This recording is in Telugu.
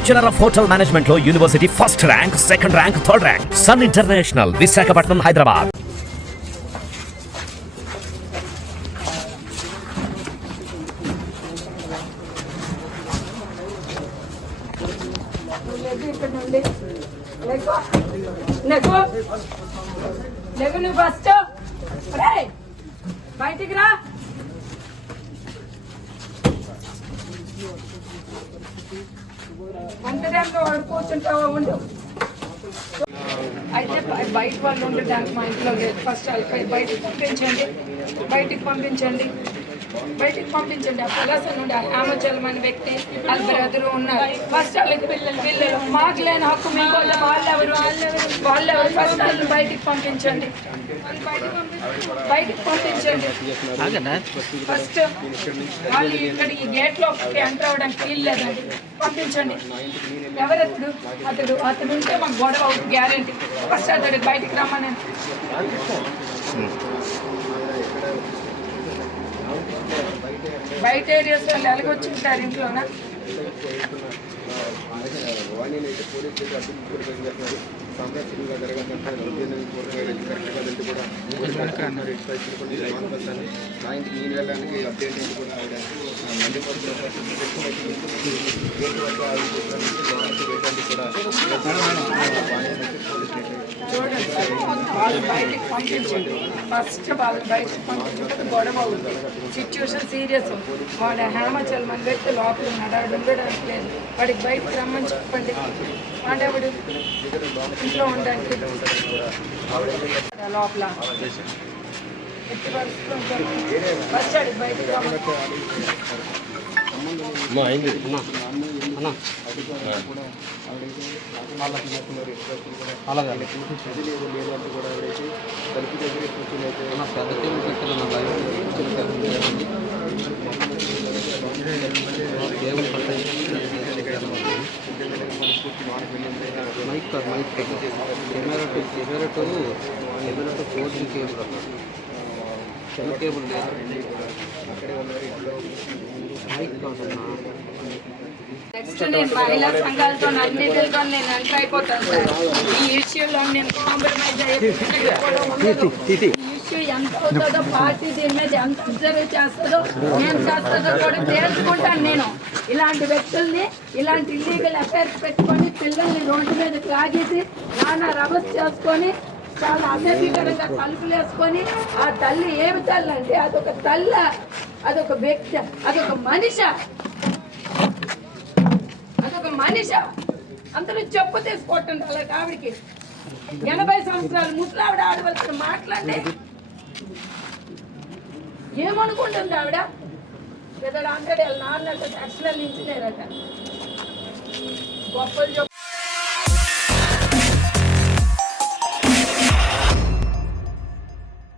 బ్యాచులర్ ఆఫ్ హోటల్ మేనేజ్మెంట్ లో university first rank, second rank, third rank. Sun international, Visakhapatnam, Hyderabad. బయటికి రా. వంటగదిలో వాడు కూర్చుంటావా? ఉండు. అయితే బయట వాళ్ళు ఉండటానికి మా ఇంట్లో లేదు. ఫస్ట్ బయటికి పంపించండి, బయటికి పంపించండి, బయటికి పంపించండి. ఆ పలాస నుండి ఆ హేమచలం అనే వ్యక్తి వాళ్ళ బ్రదరు ఉన్నారు. ఫస్ట్ వాళ్ళకి పిల్లలు మాకు లేని హక్కు మీకు వాళ్ళెవరు ఫస్ట్ వాళ్ళని బయటికి పంపించండి, బయటికి పంపించండి. ఫస్ట్ వాళ్ళు ఇక్కడ ఈ గేట్ లో ఎంటర్ అవ్వడానికి వీలు లేదండి. పంపించండి. అతడు ఉంటే మాకు గొడవ అవుతుంది గ్యారంటీ. ఫస్ట్ అతడికి బయటికి రమ్మని. బయట ఏరియాస్ వాళ్ళు ఎలాగొచ్చుంటారు ఇంట్లోనా? వాళ్ళు బయటికి పంపించండి. ఫస్ట్ వాళ్ళు బయటకు పంపించకపోతే గొడవ అవుతుంది. Situation serious. వాడు హేమచలం అని వ్యక్తి లోపల ఉన్నాడు. వాడు ఉండడానికి లేదు. వాడికి బయటకు రమ్మని చెప్పండి. వాడేవాడు ఇంట్లో ఉండడానికి లోపల ఎట్టి పరిస్థితులు ఫస్ట్ వాడికి బయటకు రమ్మని. కేబుల్ లేదు. నెక్స్ట్ నేను మహిళా సంఘాలతో అన్నిటితో నేను ఎంటర్ అయిపోతాను సార్. ఈ ఇష్యూలో నేను కాంప్రమైజ్ అయ్యే ఇష్యూ ఎంత అవుతుందో, పార్టీ దీని మీద ఎంత అబ్జర్వ్ చేస్తుందో, ఏం చేస్తుందో కూడా తెలుసుకుంటాను నేను. ఇలాంటి వ్యక్తుల్ని, ఇలాంటి ఇల్లీగల్ అఫైర్స్ పెట్టుకొని పిల్లల్ని రోడ్డు మీదకి లాగేసి నానా రభస్ చేసుకొని చాలా అసభ్యకరంగా తలుపులు వేసుకొని, ఆ తల్లి ఏమి తల్లి అంటే అదొక తల్ల, అదొక వ్యక్తి, అదొక మనిషి, అదొక మనిషి. అందరూ చెప్పు తీసుకోవటండి. అలాంటి ఆవిడికి 80 సంవత్సరాలు ముసలావిడ ఆడవలసిన మాట్లాడి ఏమనుకుంటుంది ఆవిడ? ఏదో 100 ఏళ్ళ నాన్న యాక్సిడెంట్ ఇంజనీర్ అట. గొప్పలు